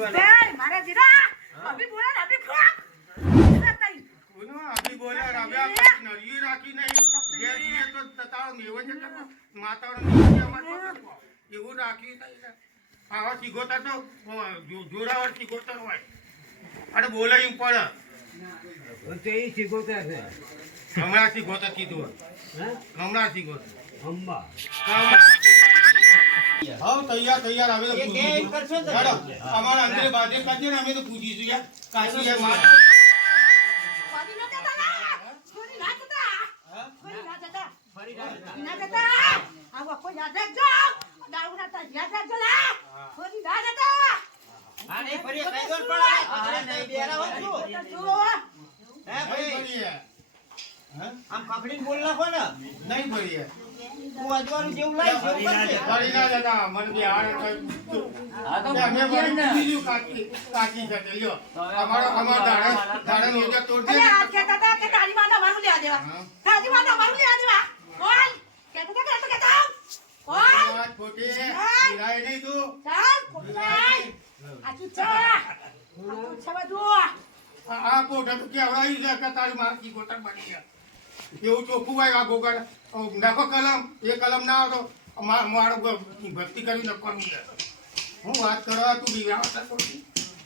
મારા જીરા. અભી બોલે અભી ફોક કોનો આવી બોલે રાવ્યા કાંઈ નળિયું રાખી નહીં. જે જીએ તો તતાળો મેવો છે તો માતાનો મેવો અમાર પકડવો. એવું રાખ્યું નહીં આવા શીખોતા તો જોરાવર શીખોતા હોય. અને બોલાયું પડે તે શીખોતા છે. હમણાં શીખોતા કીધું. હમણાં શીખોતા અંબા હા તૈયાર તૈયાર હવે તો એ કરશો તો અમારા અંદર બાજે કાઢજે ને અમે તો પૂછીશું યાર. કાશી યાર માર ફરી ના જતા ફરી ના જતા. ફરી ના જતા. ફરી ના જતા. આવો કોઈ યાદ રાખજો. દારૂ ના તા યાદ રાખજો લા. ફરી ના જતા. હા, નહીં, ફરી કઈ દોર પડે. આપણે નહીં બેરા હે, ભાઈ? આમ ખખડીને બોલ નાખો ને. નહીં ફરીએ. તું જેવું લાવીશ એવું ના જતા મને બી હાર થાય. અમે બધું પૂછીશું કાકી કાકી સાથે લ્યો. અમારો અમારો દાડા દાડા નો તોડ દે આ કહેતા હતા કે તારી માતા મારું લેવા દેવા. તારી માતા મારું લેવા દેવા. બોલ કહેતા હતા કે કહેતા બોલ વાત ખોટી ગિરાય નહીં તું. ચાલ કોટાઈ આ તું છે. આ તું છે બધું. આ આ તો કેવડાવી છે કે તારી મારકી કોઠા બની ગયા? એવું ચોખ્ખું ભાઈ આ ગોગા નાખો કલમ. એ કલમ ના આવતો. મારો ભક્તિ કરી નખવાની હું વાત કરવા તું બી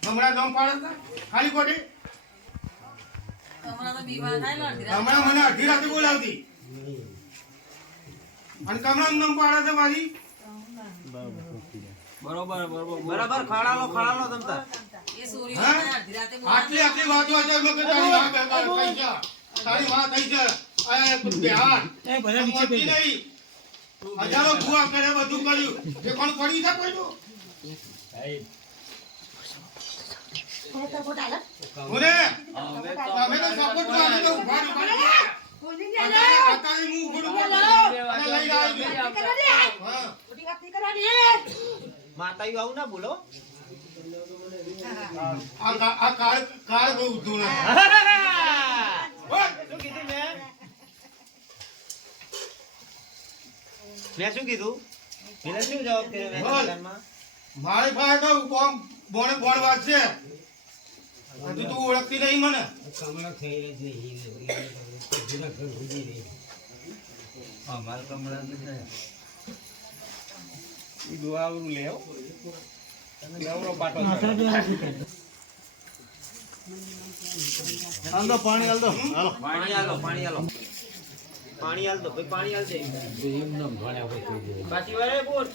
હમણાં દમ પાડે ખાલી કોઠી. હમણાં મને અડધી રાતે બોલાવતી. અને કમળાનું દમ પાડે છે મારી? બરાબર ખાડાલો ખાડાલો તમતા? આટલી આટલી વાતો છે તારી બે- થઈ છે. આ હજારો ભૂવા કરે બધું કર્યું. એ કોણ પડી છે કોઈનું? કોટા કોટા લે કોને? તમે તો support માં અમે તો ઊભા ને ઊભા ને. કોની લે અત્યારે લે અત્યારે હું ઊભો ને ઊભો અને લઈને આવી ગયો. કરા દે હા. કોટી વાત નહીં કરવાની માતાયું આવું ના બોલો આ કા- આ કાળ કાળ બહુ ઊંધું ને. ઓય! શું કીધું મેં મેં શું કીધું? મેં શું જવાબ કર્યો મેં બોલ. દુકાનમાં? મારી પાસે તો કોમ બોને વાત છે. હજુ તું ઓળખતી નહીં મને. કમળા થઈ રહી છે ઈ નથી. જૂના ઘર ભૂલી રહી. પાણી હાલો પાણી આલો પાણી આલ દો ભાઈ પાણી આલ દે. એમને ભણ્યા પછી પાછી વારે બોલ.